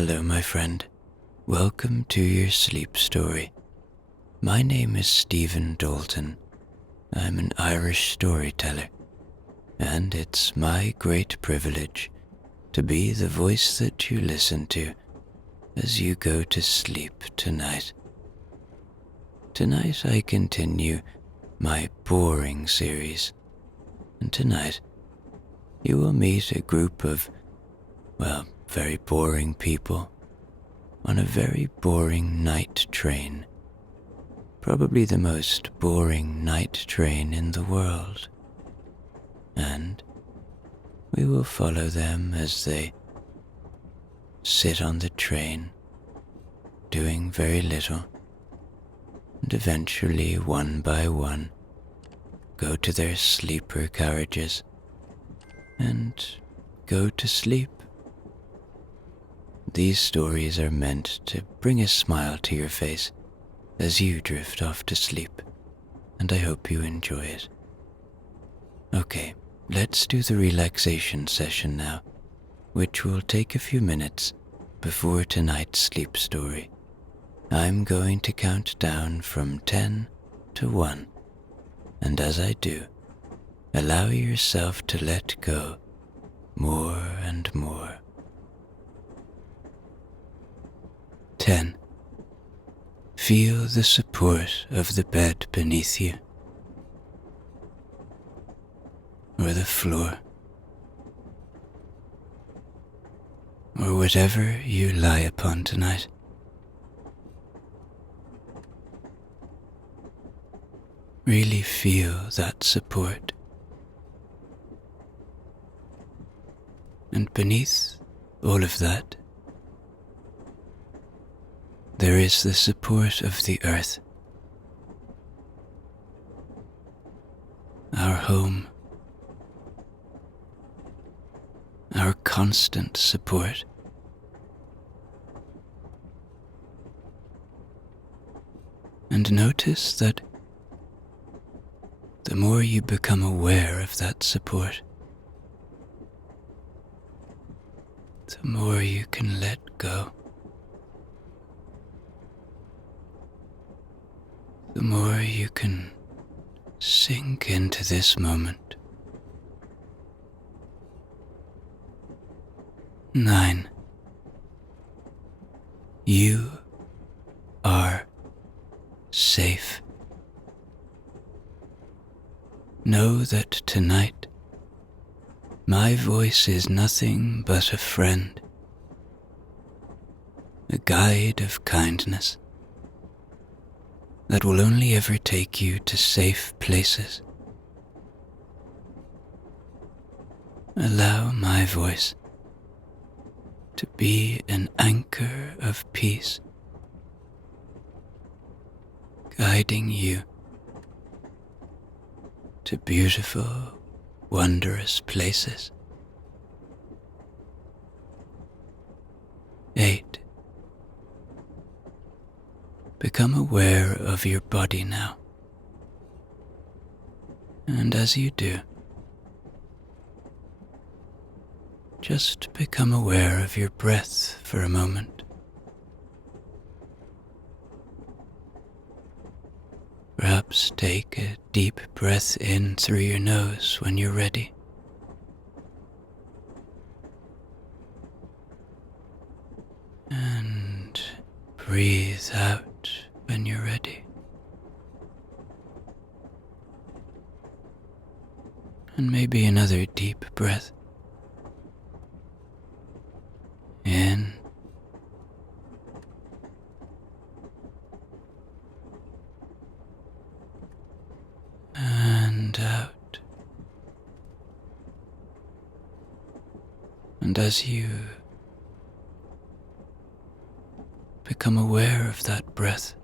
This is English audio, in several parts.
Hello, my friend. Welcome to your sleep story. My name is Stephen Dalton. I'm an Irish storyteller, and it's my great privilege to be the voice that you listen to as you go to sleep tonight. Tonight I continue my boring series, and tonight you will meet a group of, very boring people on a very boring night train. Probably the most boring night train in the world. And we will follow them as they sit on the train, doing very little, and eventually, one by one, go to their sleeper carriages and go to sleep. These stories are meant to bring a smile to your face as you drift off to sleep, and I hope you enjoy it. Okay, let's do the relaxation session now, which will take a few minutes before tonight's sleep story. I'm going to count down from 10 to 1, and as I do, allow yourself to let go more and more. 10. Feel the support of the bed beneath you, or the floor, or whatever you lie upon tonight. Really feel that support. And beneath all of that, there is the support of the earth, our home, our constant support. And notice that the more you become aware of that support, the more you can let go. The more you can sink into this moment. 9. You are safe. Know that tonight my voice is nothing but a friend, a guide of kindness that will only ever take you to safe places. Allow my voice to be an anchor of peace, guiding you to beautiful, wondrous places. 8. Become aware of your body now. And as you do, just become aware of your breath for a moment. Perhaps take a deep breath in through your nose when you're ready. And breathe out when you're ready. And maybe another deep breath. In. And out. And as you become aware of that breath,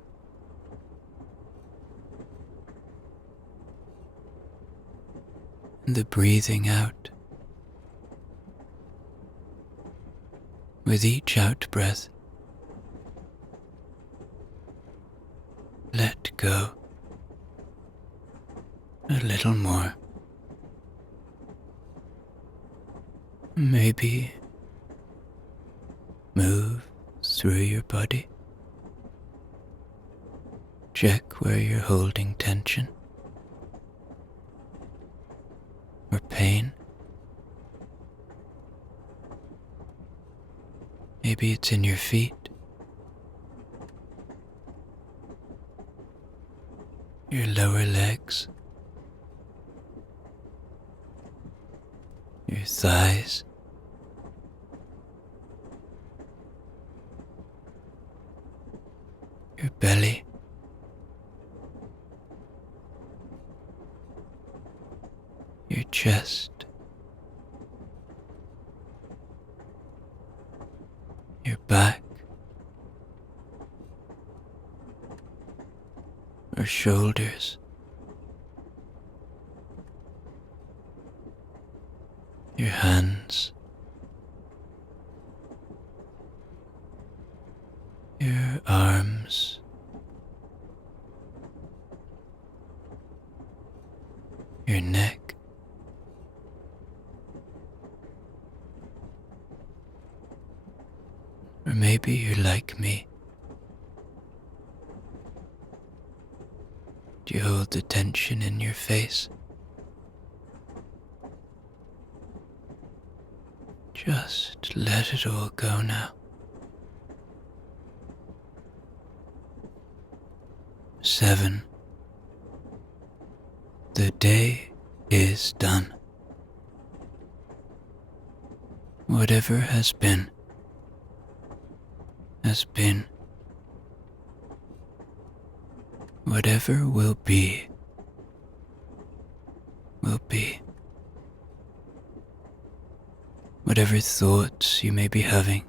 and the breathing out, with each out breath, let go a little more. Maybe move through your body. Check where you're holding tension or pain. Maybe it's in your feet, your lower legs, your thighs, your belly, your chest, your back, or shoulders, your hands, your arms, your neck, or maybe you're like me. Do you hold the tension in your face? Just let it all go now. 7. The day is done. Whatever has been, has been. Whatever will be, will be. Whatever thoughts you may be having,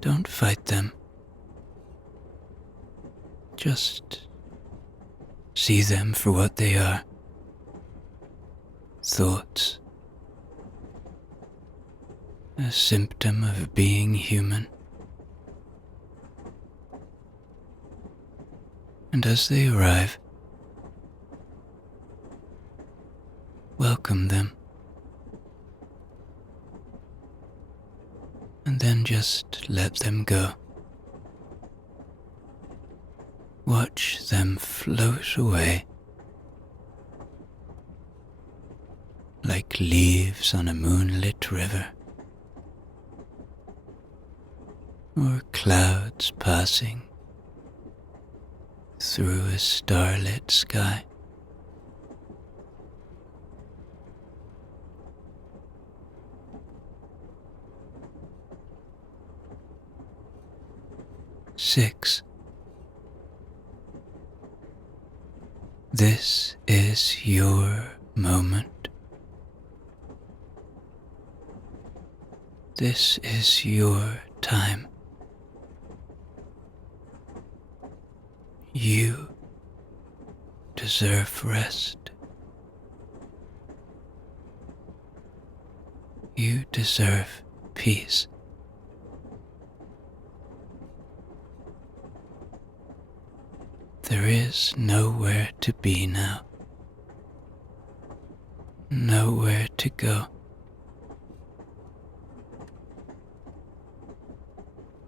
don't fight them. Just see them for what they are. Thoughts. A symptom of being human. And as they arrive, welcome them. And then just let them go. Watch them float away like leaves on a moonlit river, or clouds passing through a starlit sky. Six. This is your moment. This is your time. You deserve rest. You deserve peace. There is nowhere to be now. Nowhere to go.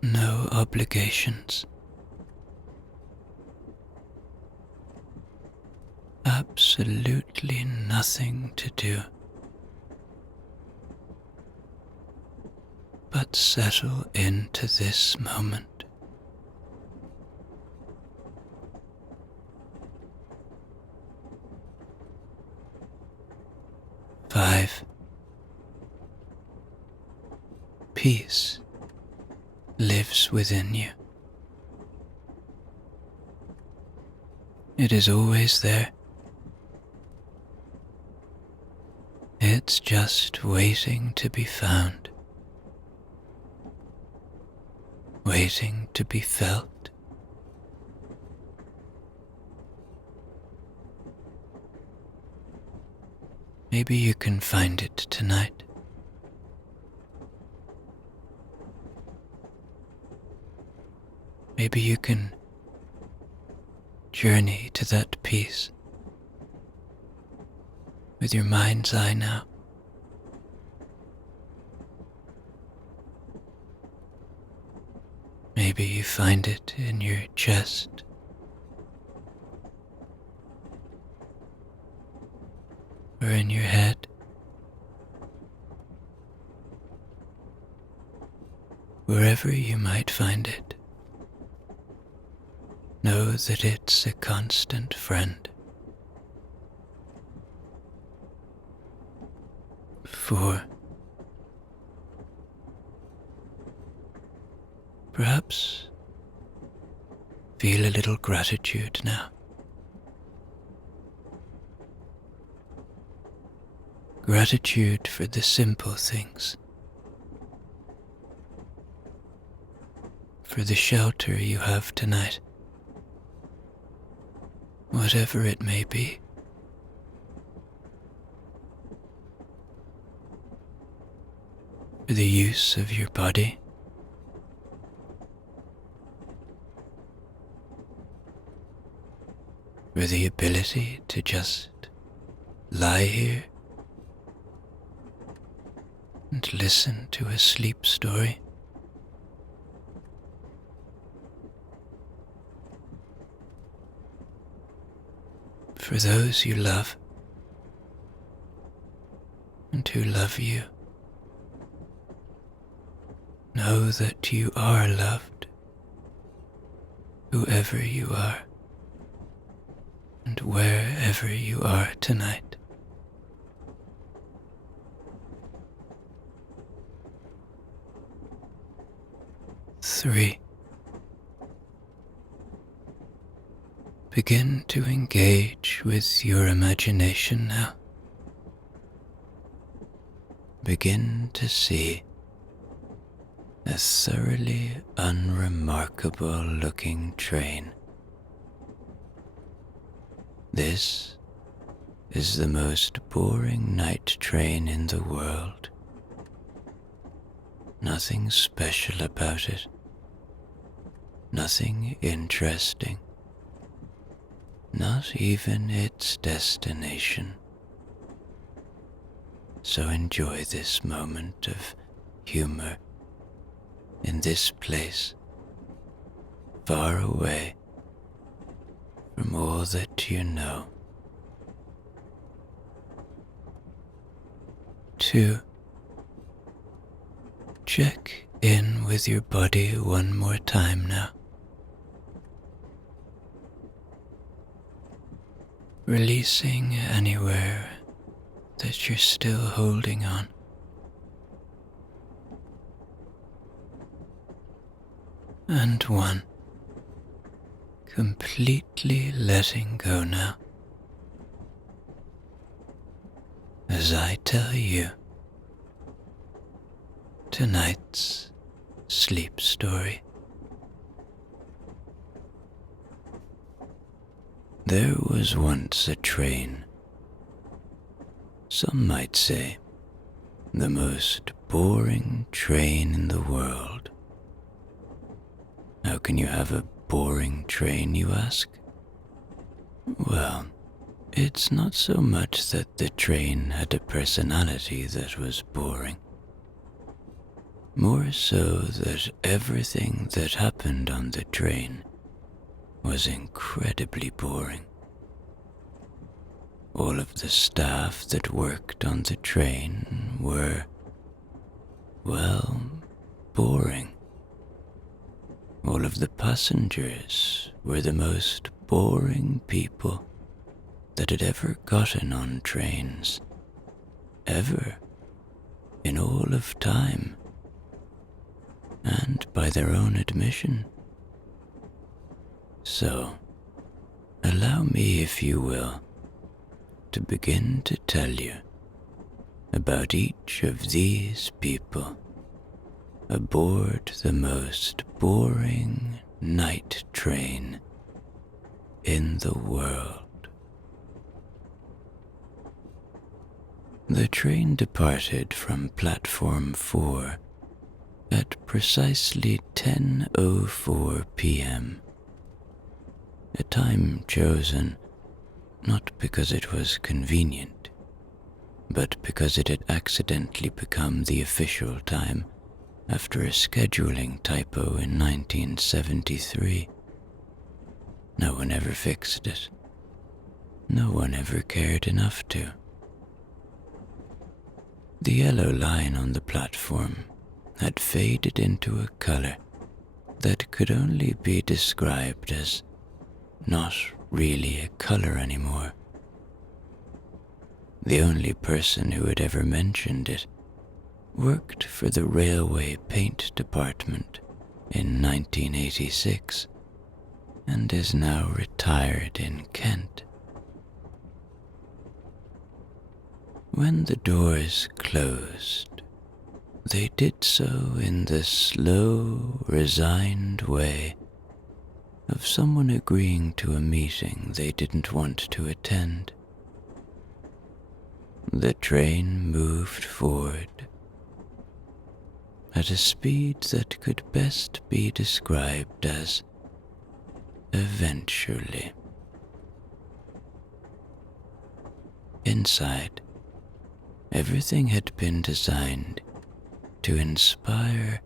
No obligations. Absolutely nothing to do but settle into this moment. Five. Peace lives within you. It is always there. It's just waiting to be found, waiting to be felt. Maybe you can find it tonight. Maybe you can journey to that peace with your mind's eye now. Maybe you find it in your chest, or in your head. Wherever you might find it, know that it's a constant friend. For perhaps feel a little gratitude now. Gratitude for the simple things, for the shelter you have tonight, whatever it may be. For the use of your body, for the ability to just lie here and listen to a sleep story. For those you love and who love you, know that you are loved, whoever you are and wherever you are tonight. Three. Begin to engage with your imagination now. Begin to see a thoroughly unremarkable looking train. This is the most boring night train in the world. Nothing special about it. Nothing interesting. Not even its destination. So enjoy this moment of humor in this place, far away from all that you know. 2. Check in with your body one more time now. Releasing anywhere that you're still holding on. And 1. Completely letting go now. As I tell you tonight's sleep story. There was once a train. Some might say the most boring train in the world. How can you have a boring train, you ask? Well, it's not so much that the train had a personality that was boring. More so that everything that happened on the train was incredibly boring. All of the staff that worked on the train were, well, boring. All of the passengers were the most boring people that had ever gotten on trains, ever, in all of time, and by their own admission. So, allow me, if you will, to begin to tell you about each of these people aboard the most boring night train in the world. The train departed from platform 4 at precisely 10:04 p.m., a time chosen not because it was convenient, but because it had accidentally become the official time after a scheduling typo in 1973. No one ever fixed it. No one ever cared enough to. The yellow line on the platform had faded into a color that could only be described as not really a color anymore. The only person who had ever mentioned it worked for the railway paint department in 1986 and is now retired in Kent. When the doors closed, they did so in the slow, resigned way of someone agreeing to a meeting they didn't want to attend. The train moved forward at a speed that could best be described as eventually. Inside, everything had been designed to inspire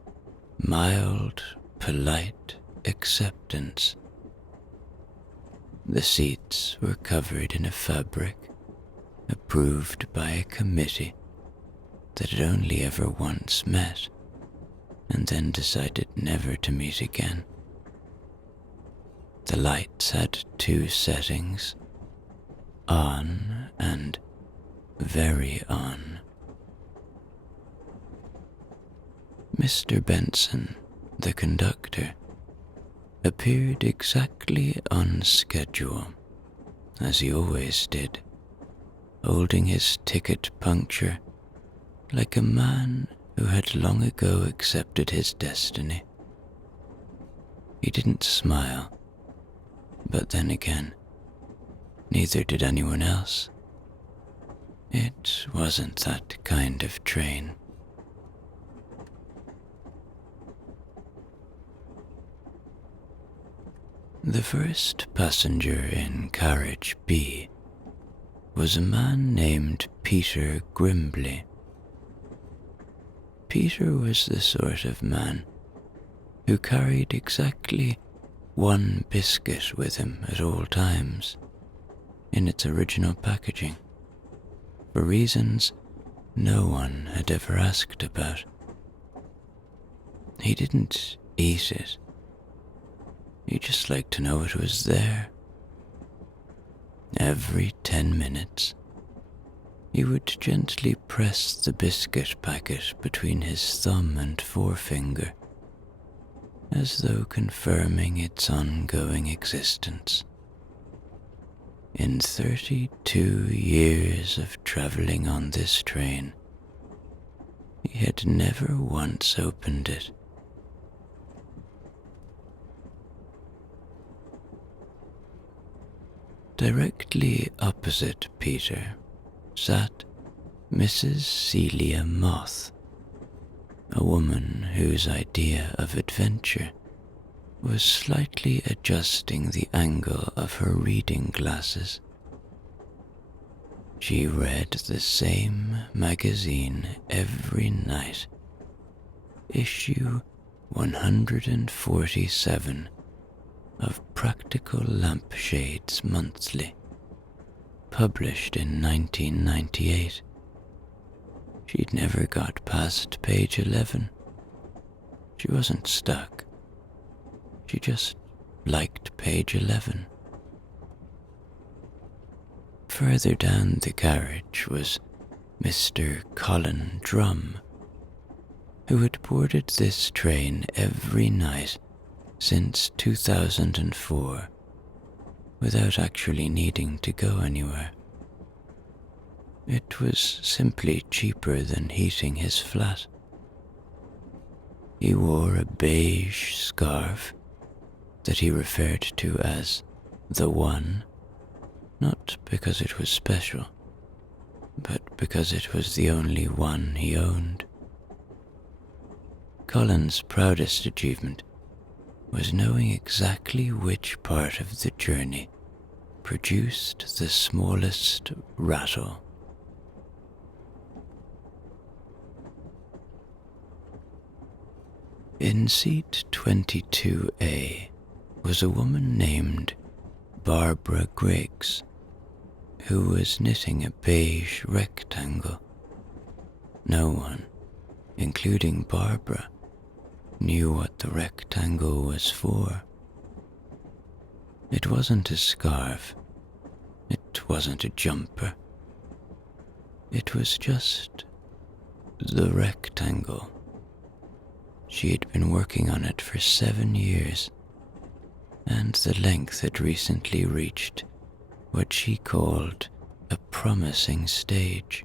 mild, polite acceptance. The seats were covered in a fabric approved by a committee that had only ever once met and then decided never to meet again. The lights had two settings, on and very on. Mr. Benson, the conductor, appeared exactly on schedule, as he always did, holding his ticket puncture like a man who had long ago accepted his destiny. He didn't smile, but then again, neither did anyone else. It wasn't that kind of train. The first passenger in carriage B was a man named Peter Grimbley. Peter was the sort of man who carried exactly one biscuit with him at all times, in its original packaging, for reasons no one had ever asked about. He didn't eat it. He just liked to know it was there. Every 10 minutes, he would gently press the biscuit packet between his thumb and forefinger, as though confirming its ongoing existence. In 32 years of traveling on this train, he had never once opened it. Directly opposite Peter sat Mrs. Celia Moth, a woman whose idea of adventure was slightly adjusting the angle of her reading glasses. She read the same magazine every night, issue 147 of Practical Lampshades Monthly, published in 1998. She'd never got past page 11. She wasn't stuck. She just liked page 11. Further down the carriage was Mr. Colin Drum, who had boarded this train every night since 2004 without actually needing to go anywhere. It was simply cheaper than heating his flat. He wore a beige scarf that he referred to as the One, not because it was special, but because it was the only one he owned. Colin's proudest achievement was knowing exactly which part of the journey produced the smallest rattle. In seat 22A was a woman named Barbara Griggs, who was knitting a beige rectangle. No one, including Barbara, knew what the rectangle was for. It wasn't a scarf. It wasn't a jumper. It was just the rectangle. She had been working on it for 7 years, and the length had recently reached what she called a promising stage.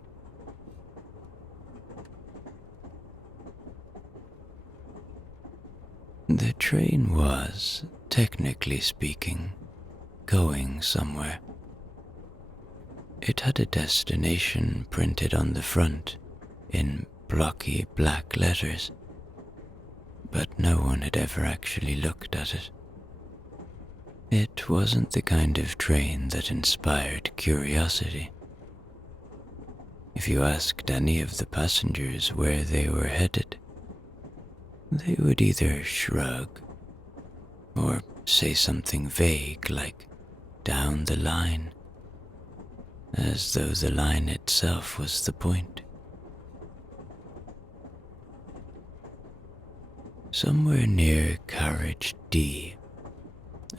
The train was, technically speaking, going somewhere. It had a destination printed on the front in blocky black letters, but no one had ever actually looked at it. It wasn't the kind of train that inspired curiosity. If you asked any of the passengers where they were headed, they would either shrug or say something vague like down the line, as though the line itself was the point. Somewhere near carriage D,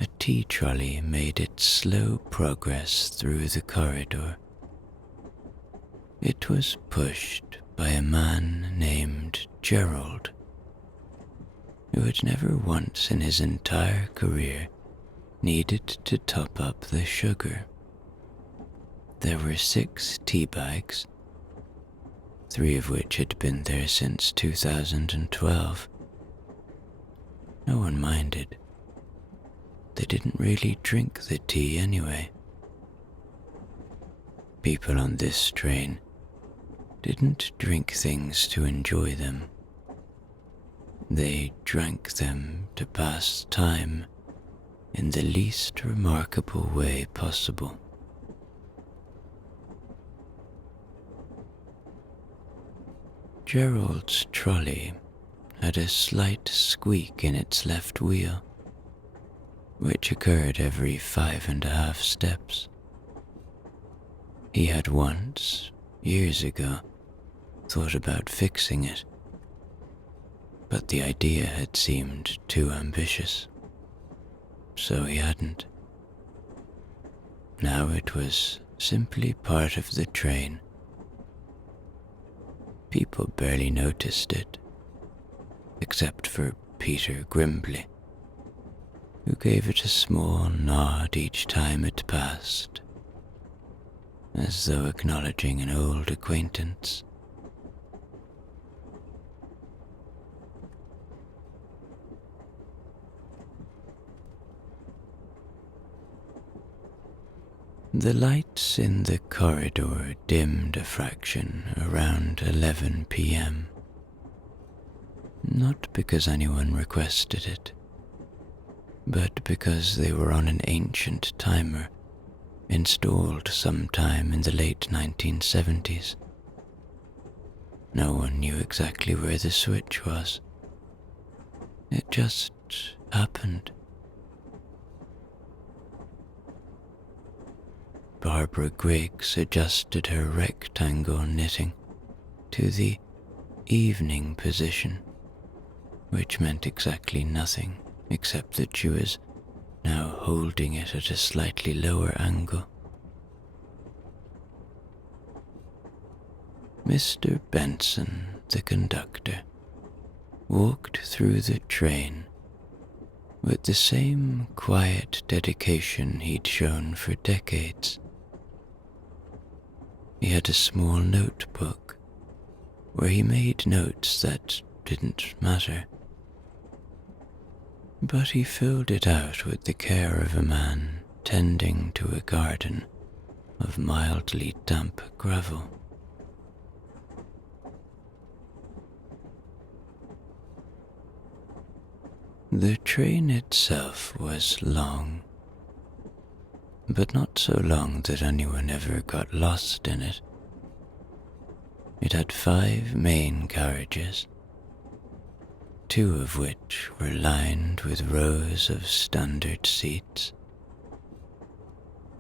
a tea trolley made its slow progress through the corridor. It was pushed by a man named Gerald, who had never once in his entire career needed to top up the sugar. There were 6 tea bags, 3 of which had been there since 2012. No one minded. They didn't really drink the tea anyway. People on this train didn't drink things to enjoy them. They drank them to pass time in the least remarkable way possible. Gerald's trolley had a slight squeak in its left wheel, which occurred every 5.5 steps. He had once, years ago, thought about fixing it, but the idea had seemed too ambitious, so he hadn't. Now it was simply part of the train. People barely noticed it, except for Peter Grimbley, who gave it a small nod each time it passed, as though acknowledging an old acquaintance. The lights in the corridor dimmed a fraction around 11 p.m. Not because anyone requested it, but because they were on an ancient timer installed sometime in the late 1970s. No one knew exactly where the switch was. It just happened. Barbara Griggs adjusted her rectangle knitting to the evening position, which meant exactly nothing except that she was now holding it at a slightly lower angle. Mr. Benson, the conductor, walked through the train with the same quiet dedication he'd shown for decades. He had a small notebook where he made notes that didn't matter, but he filled it out with the care of a man tending to a garden of mildly damp gravel. The train itself was long, but not so long that anyone ever got lost in it. It had 5 main carriages, two of which were lined with rows of standard seats,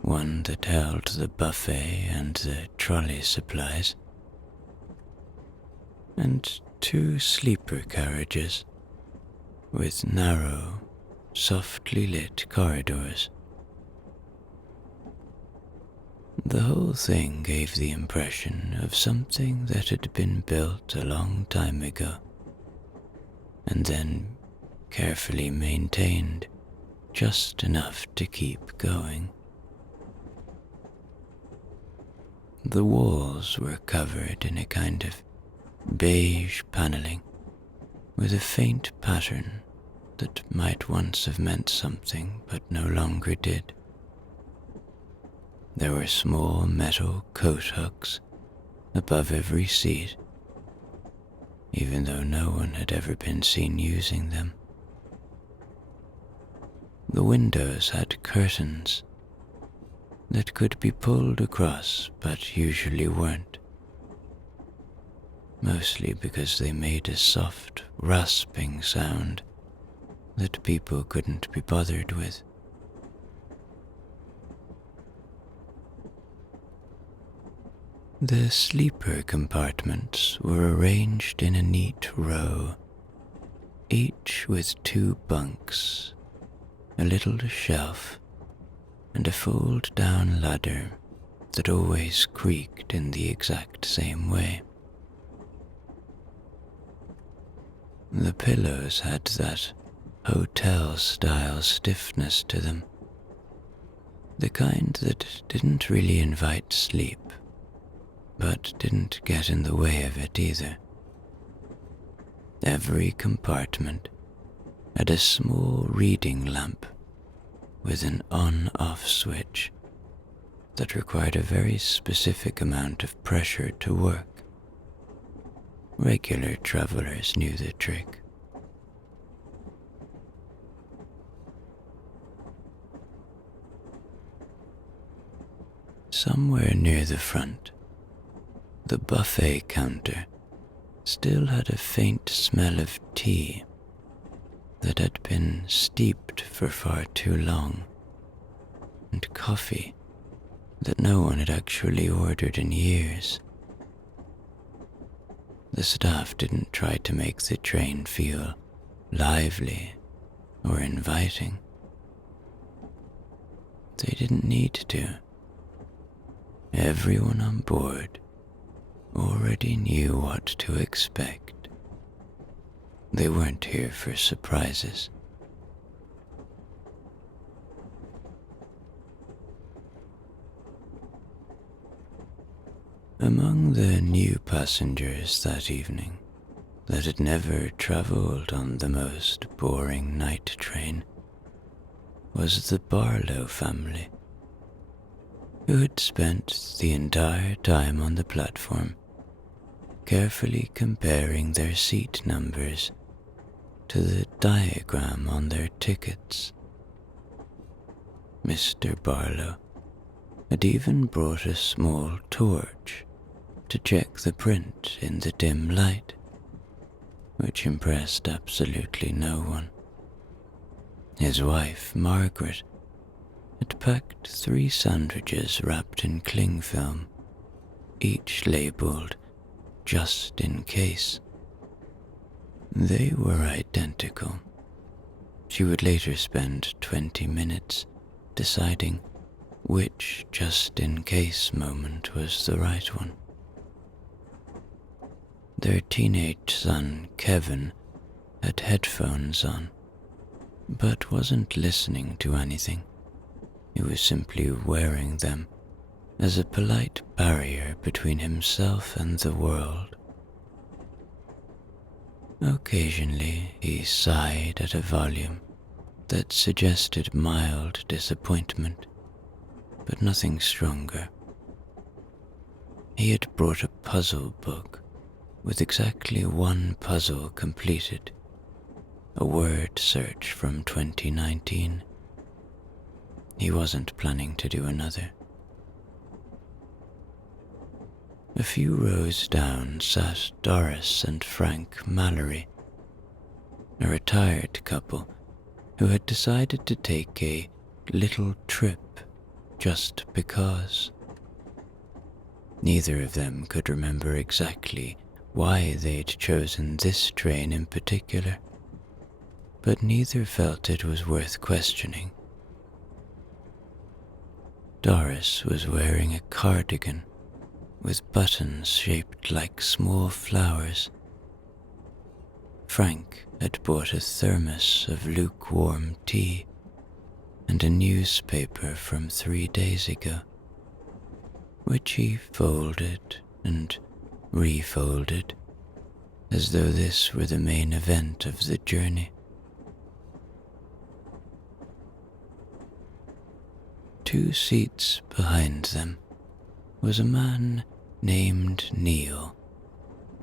one that held the buffet and the trolley supplies, and two sleeper carriages with narrow, softly lit corridors. The whole thing gave the impression of something that had been built a long time ago, and then carefully maintained just enough to keep going. The walls were covered in a kind of beige paneling with a faint pattern that might once have meant something but no longer did. There were small metal coat hooks above every seat, even though no one had ever been seen using them. The windows had curtains that could be pulled across but usually weren't, mostly because they made a soft, rasping sound that people couldn't be bothered with. The sleeper compartments were arranged in a neat row, each with two bunks, a little shelf, and a fold-down ladder that always creaked in the exact same way. The pillows had that hotel-style stiffness to them, the kind that didn't really invite sleep, but didn't get in the way of it either. Every compartment had a small reading lamp with an on-off switch that required a very specific amount of pressure to work. Regular travelers knew the trick. Somewhere near the front, the buffet counter still had a faint smell of tea that had been steeped for far too long, and coffee that no one had actually ordered in years. The staff didn't try to make the train feel lively or inviting. They didn't need to. Everyone on board already knew what to expect. They weren't here for surprises. Among the new passengers that evening that had never travelled on the most boring night train was the Barlow family, who had spent the entire time on the platform carefully comparing their seat numbers to the diagram on their tickets. Mr. Barlow had even brought a small torch to check the print in the dim light, which impressed absolutely no one. His wife, Margaret, had packed 3 sandwiches wrapped in cling film, each labelled "just in case." They were identical. She would later spend 20 minutes deciding which just-in-case moment was the right one. Their teenage son, Kevin, had headphones on, but wasn't listening to anything. He was simply wearing them as a polite barrier between himself and the world. Occasionally he sighed at a volume that suggested mild disappointment, but nothing stronger. He had brought a puzzle book with exactly 1 puzzle completed, a word search from 2019. He wasn't planning to do another. A few rows down sat Doris and Frank Mallory, a retired couple who had decided to take a little trip just because. Neither of them could remember exactly why they'd chosen this train in particular, but neither felt it was worth questioning. Doris was wearing a cardigan with buttons shaped like small flowers. Frank had bought a thermos of lukewarm tea and a newspaper from 3 days ago, which he folded and refolded as though this were the main event of the journey. 2 seats behind them was a man named Neil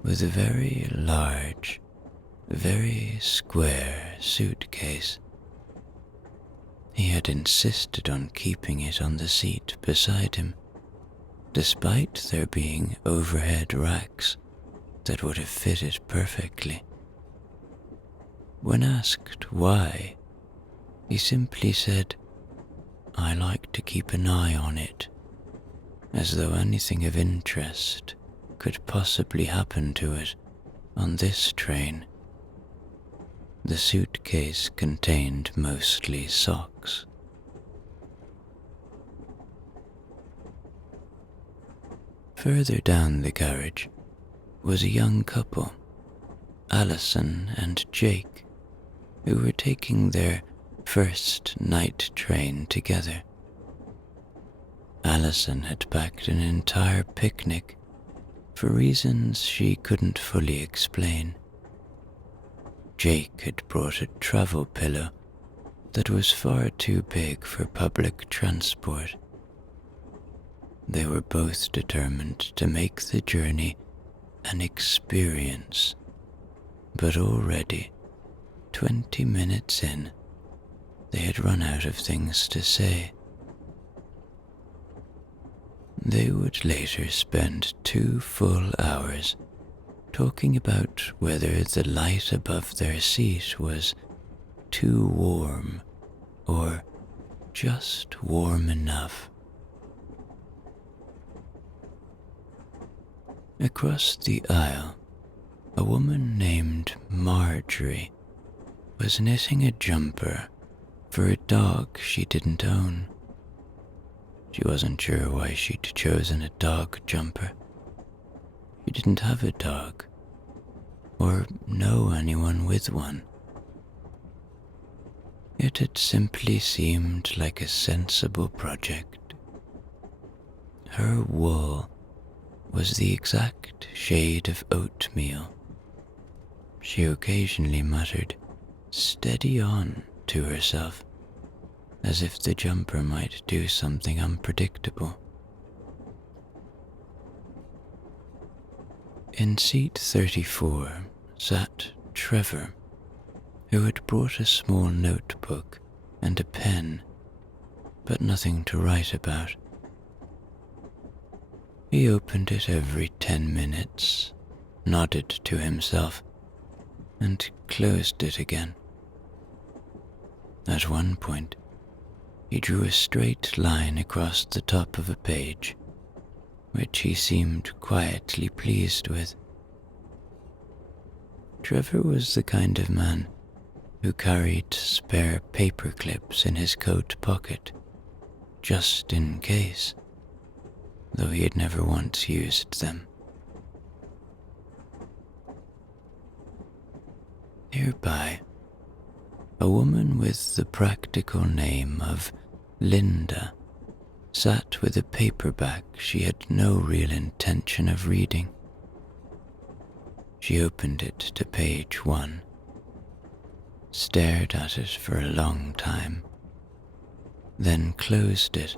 with a very large, very square suitcase. He had insisted on keeping it on the seat beside him, despite there being overhead racks that would have fitted perfectly. When asked why, he simply said, "I like to keep an eye on it," as though anything of interest could possibly happen to it on this train. The suitcase contained mostly socks. Further down the carriage was a young couple, Allison and Jake, who were taking their first night train together. Allison had packed an entire picnic for reasons she couldn't fully explain. Jake had brought a travel pillow that was far too big for public transport. They were both determined to make the journey an experience, but already, 20 minutes in, they had run out of things to say. They would later spend 2 full hours talking about whether the light above their seat was too warm or just warm enough. Across the aisle, a woman named Marjorie was knitting a jumper for a dog she didn't own. She wasn't sure why she'd chosen a dog jumper. She didn't have a dog, or know anyone with one. It had simply seemed like a sensible project. Her wool was the exact shade of oatmeal. She occasionally muttered, "Steady on," to herself, as if the jumper might do something unpredictable. In seat 34 sat Trevor, who had brought a small notebook and a pen, but nothing to write about. He opened it every 10 minutes, nodded to himself, and closed it again. At one point, he drew a straight line across the top of a page, which he seemed quietly pleased with. Trevor was the kind of man who carried spare paper clips in his coat pocket, just in case, though he had never once used them. Nearby, a woman with the practical name of Linda sat with a paperback she had no real intention of reading. She opened it to page 1, stared at it for a long time, then closed it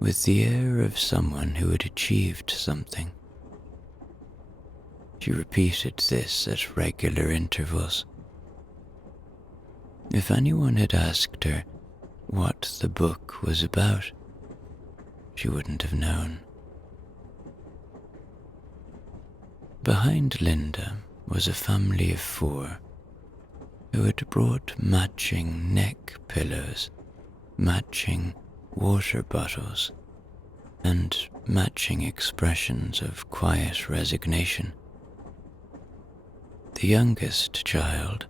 with the air of someone who had achieved something. She repeated this at regular intervals. If anyone had asked her what the book was about, she wouldn't have known. Behind Linda was a family of 4. who had brought matching neck pillows, matching water bottles, and matching expressions of quiet resignation. The youngest child,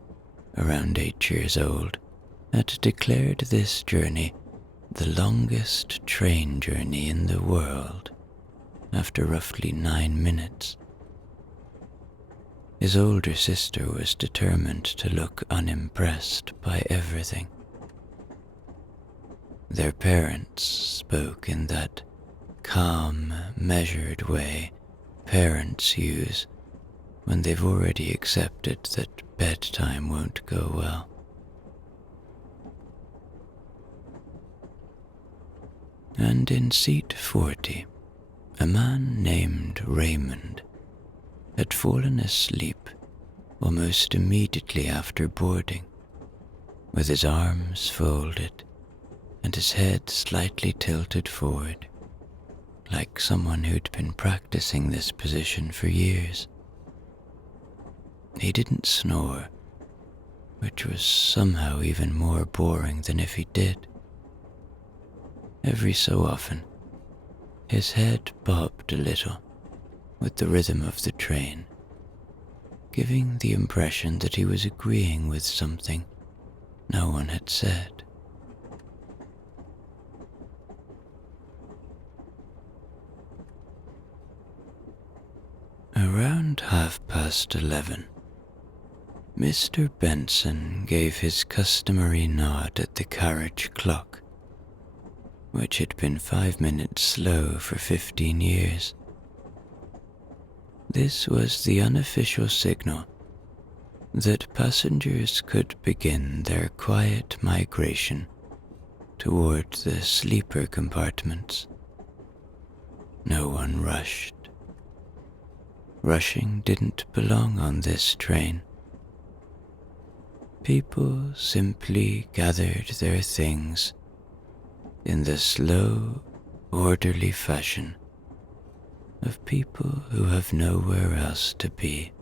around 8 years old, had declared this journey the longest train journey in the world, after roughly 9 minutes. His older sister was determined to look unimpressed by everything. Their parents spoke in that calm, measured way parents use when they've already accepted that bedtime won't go well. And in seat 40, a man named Raymond had fallen asleep almost immediately after boarding, with his arms folded and his head slightly tilted forward, like someone who'd been practicing this position for years. He didn't snore, which was somehow even more boring than if he did. Every so often, his head bobbed a little with the rhythm of the train, giving the impression that he was agreeing with something no one had said. Around 11:30, Mr. Benson gave his customary nod at the carriage clock, which had been 5 minutes slow for 15 years. This was the unofficial signal that passengers could begin their quiet migration toward the sleeper compartments. No one rushed. Rushing didn't belong on this train. People simply gathered their things in the slow, orderly fashion of people who have nowhere else to be.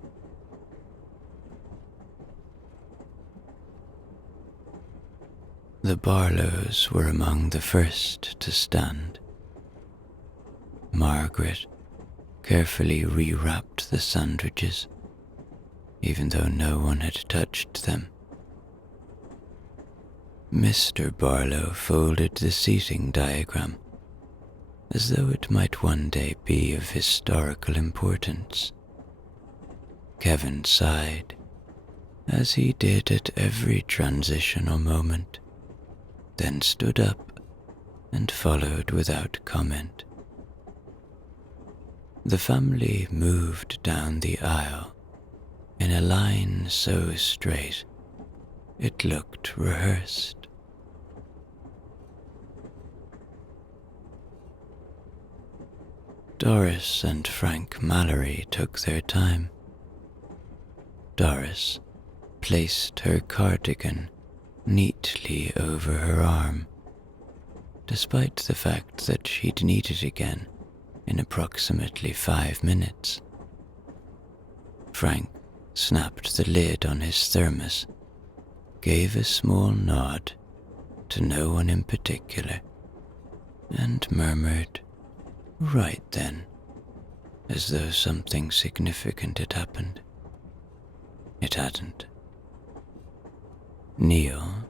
The Barlows were among the first to stand. Margaret carefully rewrapped the sandwiches, even though no one had touched them. Mr. Barlow folded the seating diagram, as though it might one day be of historical importance. Kevin sighed, as he did at every transitional moment, then stood up and followed without comment. The family moved down the aisle in a line so straight it looked rehearsed. Doris and Frank Mallory took their time. Doris placed her cardigan neatly over her arm, despite the fact that she'd need it again in approximately 5 minutes. Frank snapped the lid on his thermos, gave a small nod to no one in particular, and murmured, "Right then," as though something significant had happened. It hadn't. Neil,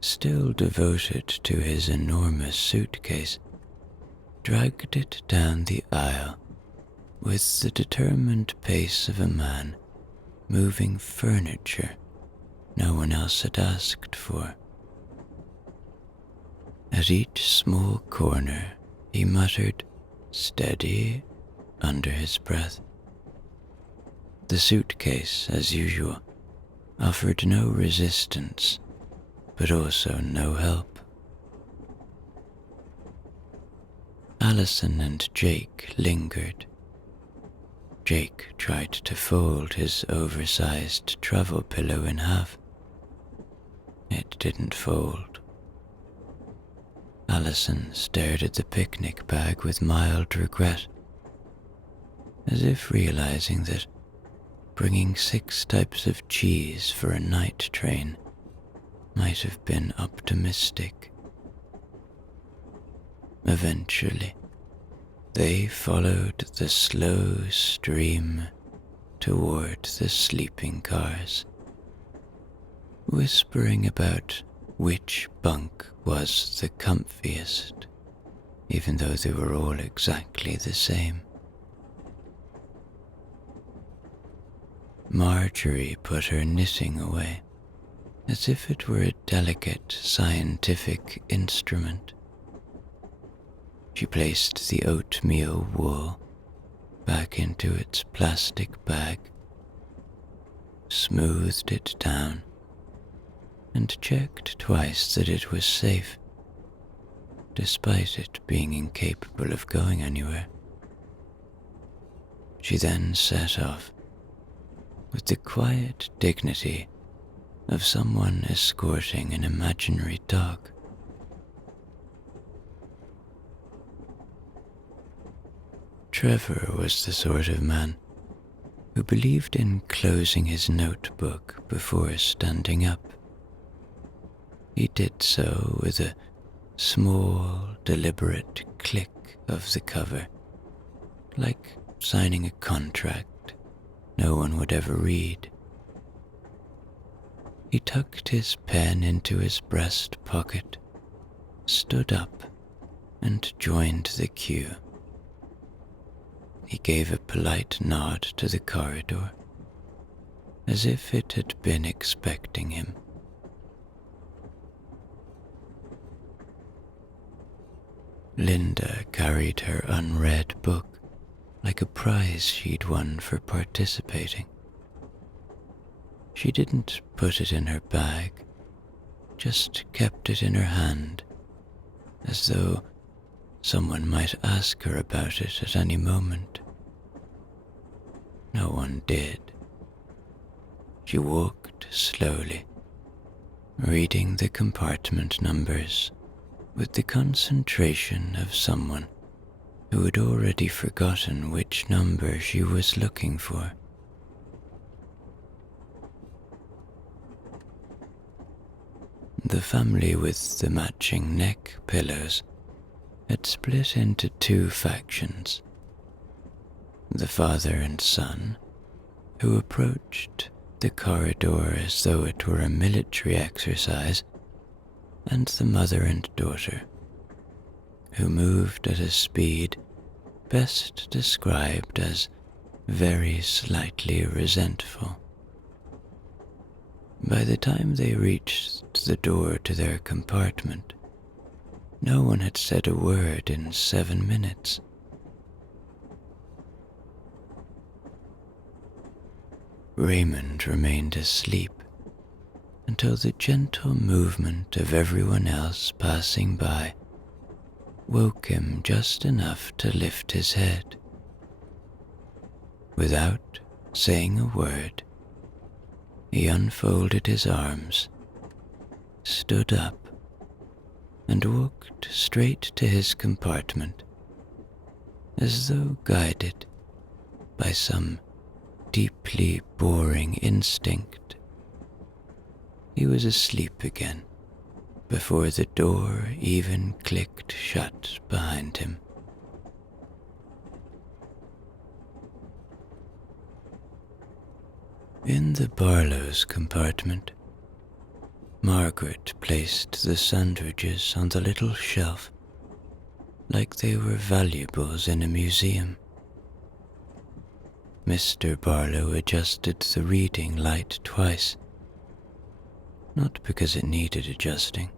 still devoted to his enormous suitcase, dragged it down the aisle with the determined pace of a man moving furniture no one else had asked for. At each small corner, he muttered, "Steady," under his breath. The suitcase, as usual, offered no resistance, but also no help. Allison and Jake lingered. Jake tried to fold his oversized travel pillow in half. It didn't fold. Allison stared at the picnic bag with mild regret, as if realizing that bringing 6 types of cheese for a night train might have been optimistic. Eventually, they followed the slow stream toward the sleeping cars, whispering about which bunk was the comfiest, even though they were all exactly the same. Marjorie put her knitting away, as if it were a delicate scientific instrument. She placed the oatmeal wool back into its plastic bag, smoothed it down, and checked twice that it was safe, despite it being incapable of going anywhere. She then set off, with the quiet dignity of someone escorting an imaginary dog. Trevor was the sort of man who believed in closing his notebook before standing up. He did so with a small, deliberate click of the cover, like signing a contract no one would ever read. He tucked his pen into his breast pocket, stood up, and joined the queue. He gave a polite nod to the corridor, as if it had been expecting him. Linda carried her unread book like a prize she'd won for participating. She didn't put it in her bag, just kept it in her hand, as though someone might ask her about it at any moment. No one did. She walked slowly, reading the compartment numbers with the concentration of someone who had already forgotten which number she was looking for. The family with the matching neck pillows had split into 2 factions. The father and son, who approached the corridor as though it were a military exercise, and the mother and daughter, who moved at a speed best described as very slightly resentful. By the time they reached the door to their compartment, no one had said a word in 7 minutes. Raymond remained asleep until the gentle movement of everyone else passing by woke him just enough to lift his head. Without saying a word, he unfolded his arms, stood up, and walked straight to his compartment, as though guided by some deeply boring instinct. He was asleep again before the door even clicked shut behind him. In the Barlows compartment, Margaret placed the sandwiches on the little shelf like they were valuables in a museum. Mr. Barlow adjusted the reading light twice, not because it needed adjusting,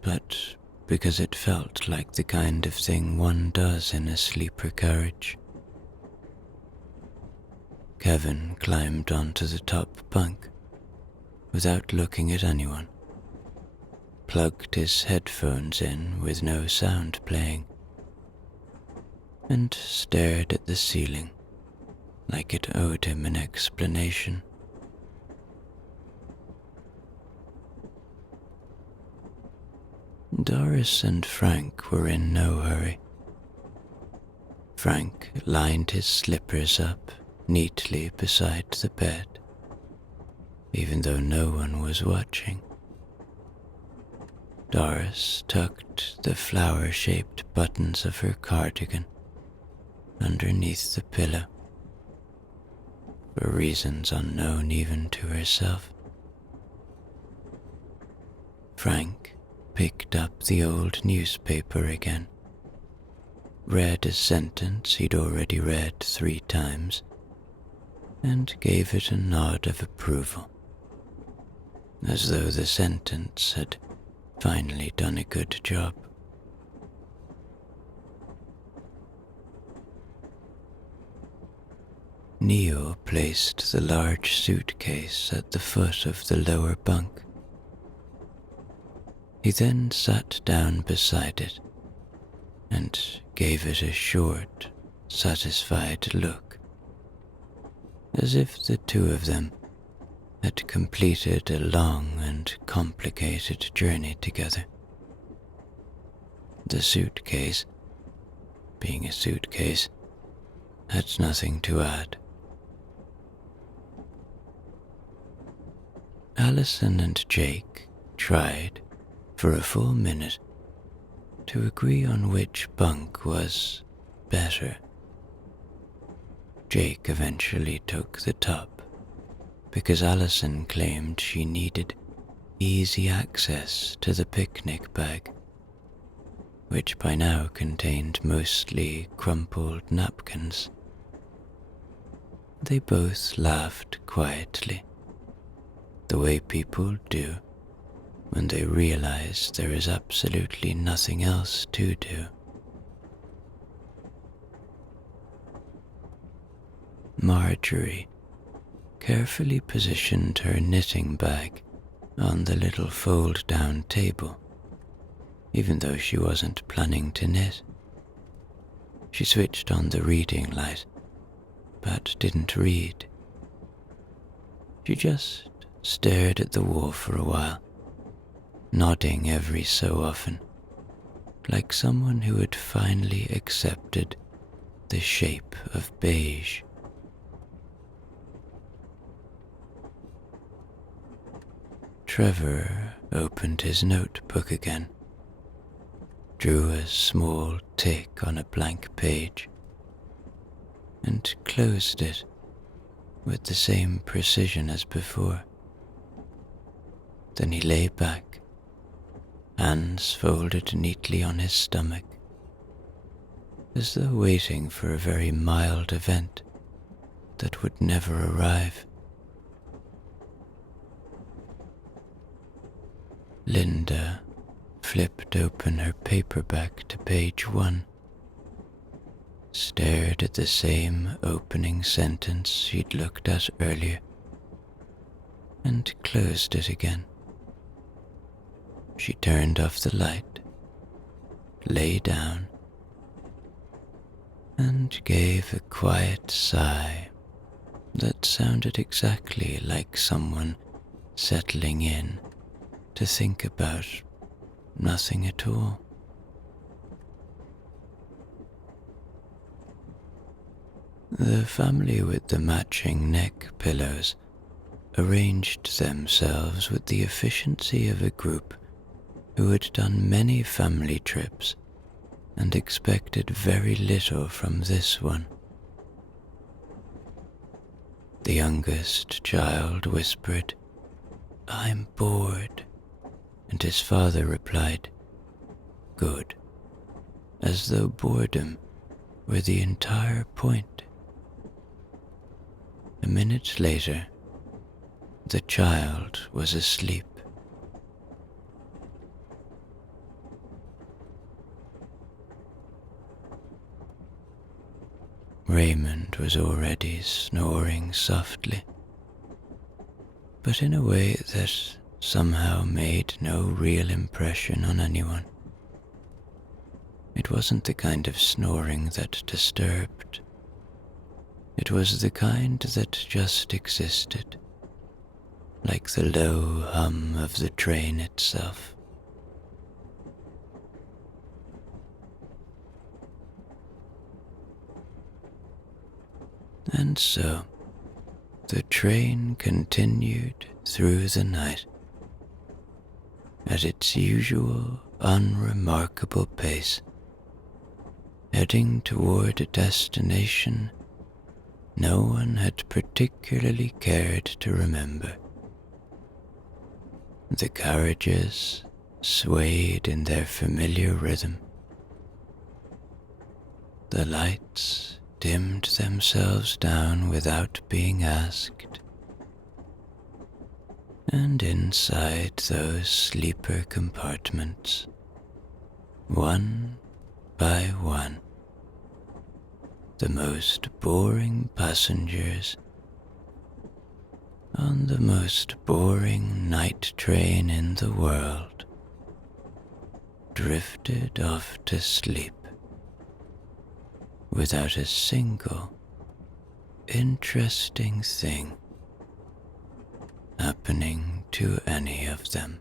but because it felt like the kind of thing one does in a sleeper carriage. Kevin climbed onto the top bunk without looking at anyone, plugged his headphones in with no sound playing, and stared at the ceiling like it owed him an explanation. Doris and Frank were in no hurry. Frank lined his slippers up neatly beside the bed, even though no one was watching. Doris tucked the flower-shaped buttons of her cardigan underneath the pillow, for reasons unknown even to herself. Frank picked up the old newspaper again, read a sentence he'd already read 3 times, and gave it a nod of approval, as though the sentence had finally done a good job. Neil placed the large suitcase at the foot of the lower bunk. He then sat down beside it and gave it a short, satisfied look, as if the two of them had completed a long and complicated journey together. The suitcase, being a suitcase, had nothing to add. Allison and Jake tried, for a full minute, to agree on which bunk was better. Jake eventually took the top, because Allison claimed she needed easy access to the picnic bag, which by now contained mostly crumpled napkins. They both laughed quietly, the way people do when they realize there is absolutely nothing else to do. Marjorie carefully positioned her knitting bag on the little fold-down table, even though she wasn't planning to knit. She switched on the reading light, but didn't read. She just stared at the wall for a while, nodding every so often, like someone who had finally accepted the shape of beige. Trevor opened his notebook again, drew a small tick on a blank page, and closed it with the same precision as before. Then he lay back, hands folded neatly on his stomach, as though waiting for a very mild event that would never arrive. Linda flipped open her paperback to page 1, stared at the same opening sentence she'd looked at earlier, and closed it again. She turned off the light, lay down, and gave a quiet sigh that sounded exactly like someone settling in to think about nothing at all. The family with the matching neck pillows arranged themselves with the efficiency of a group who had done many family trips and expected very little from this one. The youngest child whispered, "I'm bored," and his father replied, "Good," as though boredom were the entire point. A minute later, the child was asleep. Raymond was already snoring softly, but in a way that somehow made no real impression on anyone. It wasn't the kind of snoring that disturbed. It was the kind that just existed, like the low hum of the train itself. And so, the train continued through the night at its usual unremarkable pace, heading toward a destination no one had particularly cared to remember. The carriages swayed in their familiar rhythm. The lights dimmed themselves down without being asked, and inside those sleeper compartments, one by one, the most boring passengers on the most boring night train in the world drifted off to sleep without a single interesting thing happening to any of them.